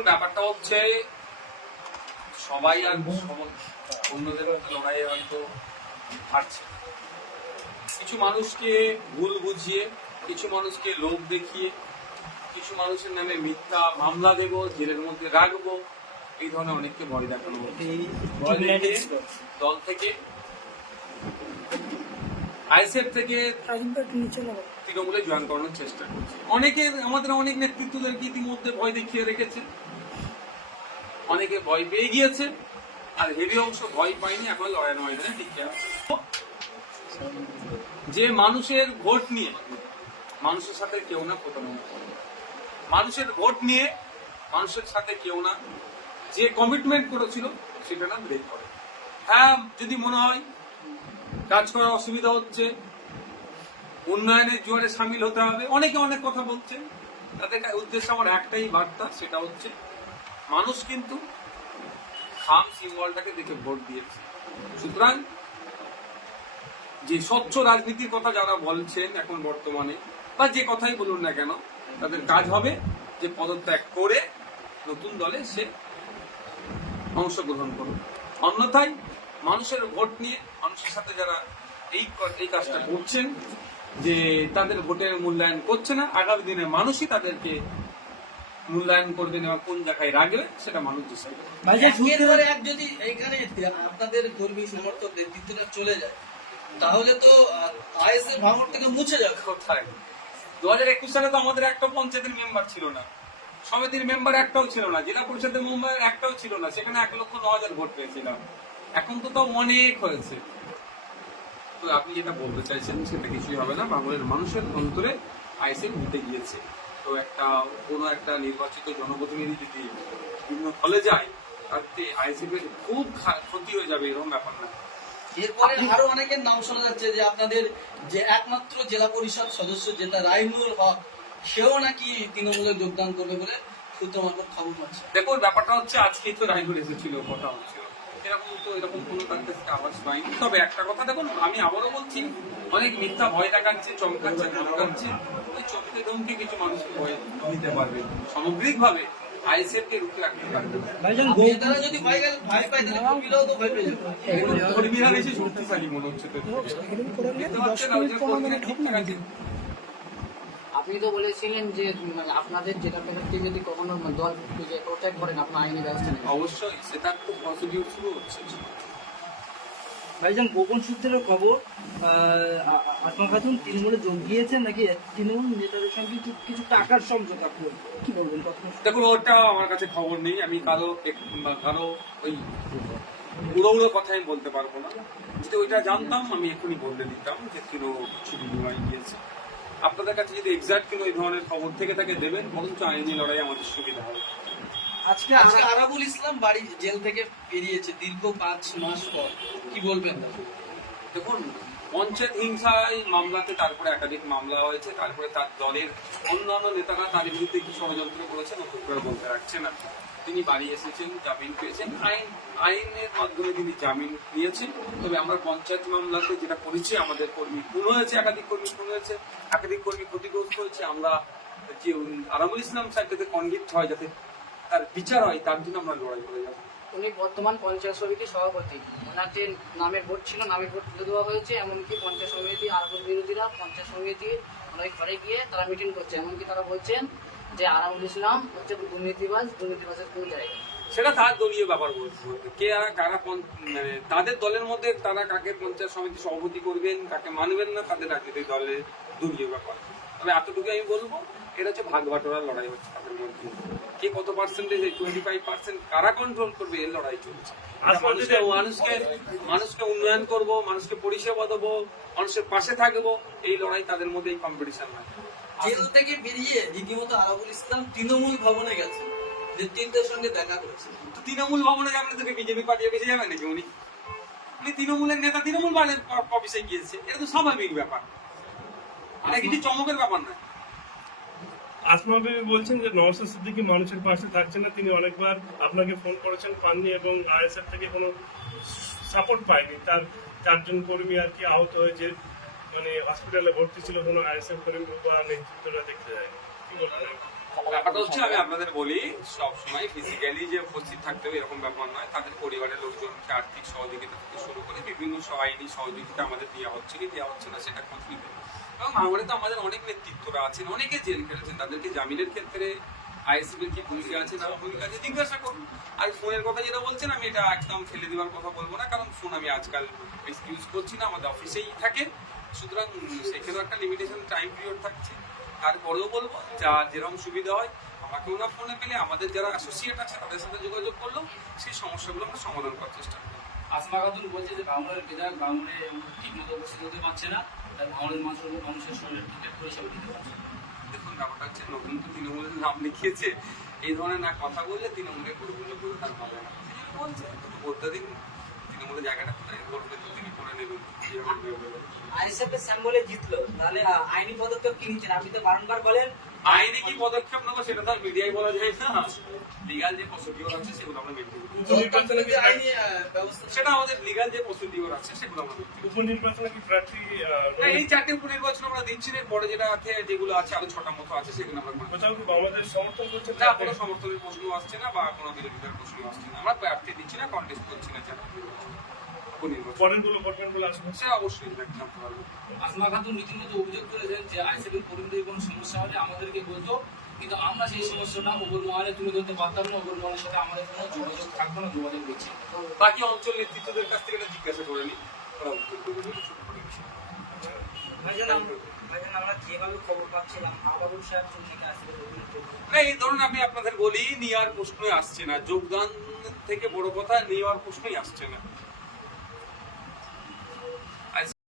দেখুন ব্যাপারটা হচ্ছে সবাই আর অন্যদের লড়াইয়ে হয়তো হারছে। কিছু মানুষকে ভুল বুঝিয়ে, কিছু মানুষকে লোভ দেখিয়ে, কিছু মানুষের নামে মিথ্যা মামলা দেবো, জেলের মধ্যে রাখবো, এই ধরনের অনেককে ভয় দেখানো হচ্ছে। দল থেকে, আইএসএফ থেকে তৃণমূলে জয়েন করানোর চেষ্টা করছে। অনেকে আমাদের অনেক নেতৃত্বদেরকে ইতিমধ্যে ভয় দেখিয়ে রেখেছে, অনেকে ভয় পেয়ে গিয়েছে, আর হেভি অংশ ভয় পায়নি, এখন লড়াই ময়দানে টিকে আছে। যে মানুষের ভোট নিয়ে মানুষের সাথে কেউ না প্রতারণা করে, মানুষের ভোট নিয়ে মানুষের সাথে কেউ না যে কমিটমেন্ট করেছিল সেটা না ব্রেক করে। হ্যাঁ, যদি মনে হয় কাজ করার অসুবিধা হচ্ছে, উন্নয়নের জোয়ারে সামিল হতে হবে, অনেকে অনেক কথা বলছে, তাদের উদ্দেশ্য আমার একটাই বার্তা, সেটা হচ্ছে মানুষ কিন্তু খাম সিম্বলটাকে দেখে ভোট দিয়েছে। সুতরাং যে স্বচ্ছ রাজনীতির কথা যারা বলছেন এখন বর্তমানে, বা যে কথাই বলুন না কেন, তাদের কাজ হবে যে পদত্যাগ করে নতুন দলে সে অংশগ্রহণ করুন। অন্যথায় মানুষের ভোট নিয়ে মানুষের সাথে যারা এই কাজটা করছেন, যে তাদের ভোটের মূল্যায়ন করছে না, আগামী দিনে মানুষই তাদেরকে মূল্যায়ন করবেন এবং কোন জায়গায় রাখবে সেটা মানুষ ডিসাইড করবে। যদি এখানে আপনাদের কর্মী সমর্থক নেতৃত্বটা চলে যায়, তাহলে তো আইএসএফ ভাঙড় থেকে মুছে যাবে। কোথায় 2021 সালে তো আমাদের একটা পঞ্চায়েতের মেম্বার ছিল না, সমিতির মেম্বার একটাও ছিল না, জেলা পরিষদের মেম্বার একটাও ছিল না, সেখানে 1,09,000 ভোট পেয়েছিলাম। এখন তো তাও অনেক হয়েছে। তো আপনি যেটা বলতে চাইছেন সেটা কিছুই হবে না। বাংলার মানুষের অন্তরে আইএসএফ নিতে গিয়েছে। তো কোনো একটা নির্বাচিত জনপ্রতিনিধি যদি বিভিন্ন ফলে যায়, তাতে আইএসএফ এর খুব ক্ষতি হয়ে যাবে, এরকম ব্যাপার না। এরপরে আরো অনেকের নাম শোনা যাচ্ছে যে আপনাদের যে একমাত্র জেলা পরিষদ সদস্য যেটা রাইনুল হক, সেও নাকি তৃণমূলে যোগদান করবে বলে সূত্র মারফত খবর পাচ্ছে। দেখুন ব্যাপারটা হচ্ছে আজকেই তো রাইনুল এসেছিল, কথা হচ্ছিল, এরকম কোনো তার কাছে আওয়াজ পাইনি। তবে একটা কথা দেখুন, আমি আবারও বলছি, অনেক মিথ্যা ভয় দেখাচ্ছে, চমকাচ্ছে, ধমকাচ্ছে, ওই চমকে ধমকে কিছু মানুষকে ভয় দিতে পারবে। সামগ্রিকভাবে আইএসএফ কে রুখে রাখতে পারবে। নেতারা যদি ভয় পায় তাহলে কর্মীরাও তো ভয় পেয়ে যাবে। কর্মীরা বেশি শক্তিশালী মনে হচ্ছে। আপনি তো বলেছিলেন যে আপনাদের জেলা প্রার্থী যদি কখনো দল প্রত্যাগ করেন আপনার আইনি ব্যবস্থা নেই। অবশ্যই সেটা তো প্রসিডিউর শুরু হচ্ছে। ভাইজান, গোপন সূত্রের খবর আসমা খাতুন তৃণমূলে যোগ দিয়েছেন নাকি তৃণমূল নেতাদের সঙ্গে কিছু টাকার সমঝোতা করবেন, কি বলবেন? দেখুন ওটা আমার কাছে খবর নেই, আমি কারো ওই উড়ো কথা আমি বলতে পারবো না। যদি ওইটা জানতাম আমি এখনই বলে দিতাম যে তৃণমূল ছুটি গিয়েছে। আপনাদের কাছে যদি এক্সাক্ট কোনো এই ধরনের খবর থেকে থাকে দেবেন, বরঞ্চ আইনি লড়াই আমাদের সুবিধা হবে। আজকে আরাবুল ইসলাম বাড়ি জেল থেকে বেরিয়েছে দীর্ঘ 5 মাস পর, কি বলবেন? দেখুন, পঞ্চায়েত হিংসায় মামলাতে তারপরে একাধিক মামলা হয়েছে, তারপরে তার দলের অন্যান্য নেতারা তার বিরুদ্ধে কি ষড়যন্ত্র করেছেন নতুন করে বলতে রাখছে না। তিনি বাড়ি এসেছেন, জামিন পেয়েছেন, আইনের মাধ্যমে তিনি জামিন নিয়েছেন। তবে আমরা পঞ্চায়েত মামলাতে যেটা করেছি, আমাদের কর্মী খুন হয়েছে, একাধিক কর্মী খুন হয়েছে, একাধিক কর্মী ক্ষতিগ্রস্ত হয়েছে। আমরা যে আরামুল ইসলাম সাহেব যাতে কনভিক্ট হয়, যাতে তার বিচার হয়, তার জন্য আমরা লড়াই করে যাবো। উনি বর্তমান পঞ্চায়েত সমিতির সভাপতি, ওনার যে নামের ভোট ছিল নামের ভোট তুলে দেওয়া হয়েছে। এমনকি পঞ্চায়েত সমিতি আরাবুল বিরোধীরা পঞ্চায়েত সমিতির অনেক ঘরে গিয়ে তারা মিটিং করছে। এমনকি তারা বলছেন যে আরাবুল ইসলাম হচ্ছে দুর্নীতিবাজের কোন জায়গায়। সেটা তার দলীয় ব্যাপার বলতে, কে আর কারা মানে তাদের দলের মধ্যে তারা কাকে পঞ্চায়েত সমিতি সভাপতি করবেন, কাকে মানবেন না, তাদের রাজনৈতিক দলের দলীয় ব্যাপার। তবে এতটুকু আমি বলবো, এটা হচ্ছে ভাগ বাটোয়ারার লড়াই হচ্ছে তাদের মধ্যে। কে কত পার্সেন্টেজ, 25% কারা কন্ট্রোল করবে, এর লড়াই চলছে। মানুষকে উন্নয়ন করব, মানুষকে পরিষেবা দেবো, মানুষের পাশে থাকবো, এই লড়াই তাদের মধ্যে, এই কম্পিটিশন হয়। জেল থেকে বেরিয়ে রীতিমতো আরাবুল ইসলাম তৃণমূল ভবনে গেছে, নেতৃত্বের সঙ্গে দেখা করেছে। তো তৃণমূল ভবনে যাবেন থেকে বিজেপি পার্টি বেশি যাবে নাকি? উনি তৃণমূলের নেতা, তৃণমূল অফিসে গিয়েছে, এটা তো স্বাভাবিক ব্যাপার, এটা কিছু চমকের ব্যাপার না। আসমা বেবি বলছেন যে নওশাদ সিদ্দিকী মানুষের পাশে থাকছেন না। তিনি অনেকবার আপনাকে ফোন করেছেন, পাননি, এবং আইএসএফ থেকে কোনো সাপোর্ট পায়নি। তার 4 জন কর্মী আর কি আহত হয়েছে, মানে হসপিটালে ভর্তি ছিল, কোনো আইএসএফ কর্মী বা নেতৃত্বরা দেখতে যায়। কি বলবেন? ব্যাপারটা হচ্ছে আমি আপনাদের বলি সব সময় ফিজিক্যালি যে উপস্থিত থাকতে হবে এরকম ব্যাপার নয়, তাদের পরিবারের লোকজনকে আর্থিক সহযোগিতা থেকে শুরু করে বিভিন্ন আইনি সহযোগিতা আমাদের দেওয়া হচ্ছে কি দেওয়া হচ্ছে না সেটা খোঁজ নিতে। এবং ভাঙড়ে তো আমাদের অনেক নেতৃত্বরা আছেন, অনেকে জেল খেটেছেন, তাদেরকে জামিনের ক্ষেত্রে আইএসএফ এর কি ভূমিকা আছে না ভূমিকা আছে জিজ্ঞাসা করুন। আর ফোনের কথা যেটা বলছেন আমি এটা একদম ফেলে দেওয়ার কথা বলবো না, কারণ ফোন আমি আজকাল বেশি ইউজ করছি না, আমাদের অফিসেই থাকে, সুতরাং সেখানেও একটা লিমিটেশন টাইম পিরিয়ড থাকছে। তারপরেও বলবো যা যেরকম সুবিধা হয় আমাকেও না ফোনে পেলে আমাদের যারা অ্যাসোসিয়েট আছে তাদের সাথে যোগাযোগ করলেও সেই সমস্যাগুলো আমরা সমাধান করার চেষ্টা করি। আসমা খাতুন বলছে যে ভাঙড়ের বিধায়ক ভাঙড়ে ঠিক মতো উপস্থিত হতে পারছে না, তাই ভাঙড়ের মানুষের সঙ্গে ঠিকঠাক পরিষেবা দিতে পারছে না। দেখুন ব্যাপারটা হচ্ছে নতুন তো তৃণমূলের নাম লিখিয়েছে, এই ধরনের না কথা বললে তৃণমূলের গরুগুলো করে তার ভালো না, সেই জন্য বলছে বলতে দিন তৃণমূলের জায়গাটা কোথায় করবে তিনি করে নেবেন। আইএসএফ এর স্যাম্বলে জিতলো, তাহলে আইনি পদক্ষেপ কি নিচ্ছেন? আপনি তো বারংবার বলেন আইনে কি পদক্ষেপ নেবো সেটা তো আর মিডিয়ায় বলা যায় না, লিগাল যে প্রসিডিওর আছে সেগুলো আমরা মেনে নেবো। উপনির্বাচনে কি আইনি ব্যবস্থা সেটা আমাদের লিগাল যে প্রসিডিওর আছে সেগুলো আমরা মেনে নেবো। উপনির্বাচনে কি প্রার্থী না, এই 4টে উপনির্বাচন আমরা দিচ্ছি না, পরে যেটা আছে যেগুলো আছে আরো 6টা মতো আছে সেগুলো আমরা মেনে নেবো। কোথাও কি বাংলাদেশ সমর্থন করছে না, কোনো সমর্থনের প্রশ্ন আসছে না বা কোনো বিরোধিতার প্রশ্ন আসছে না, আমরা প্রার্থী দিচ্ছি না, কন্টেস্ট করছি না। পরের গুলো করবেন বলে আশা করছি। সে অবশ্যই জানতে পারবো। আসমা খাতুন রীতিমতো অভিযোগ করেছেন যে আইএসএফ এর কর্মীদের কোনো সমস্যা হলে আমাদেরকে বলতো, কিন্তু আমরা সেই সমস্যাটা উপর মহলে তুলে ধরতে পারতাম না, উপর মহলের সাথে আমাদের কোনো যোগাযোগ থাকতো না, যোগাযোগ দিচ্ছি না। বাকি অঞ্চল নেতৃত্বদের কাছ থেকে এটা জিজ্ঞাসা করে নি, ওরা উত্তর দেবে বলে ছোট করে দিচ্ছি। ভাইজান আমরা যেভাবে খবর পাচ্ছিলাম আবারুল সাহেব থেকে আসলে না, এই ধরুন আমি আপনাদের বলি নেওয়ার প্রশ্নই আসছে না, যোগদান থেকে বড় কথা নেওয়ার প্রশ্নই আসছে না।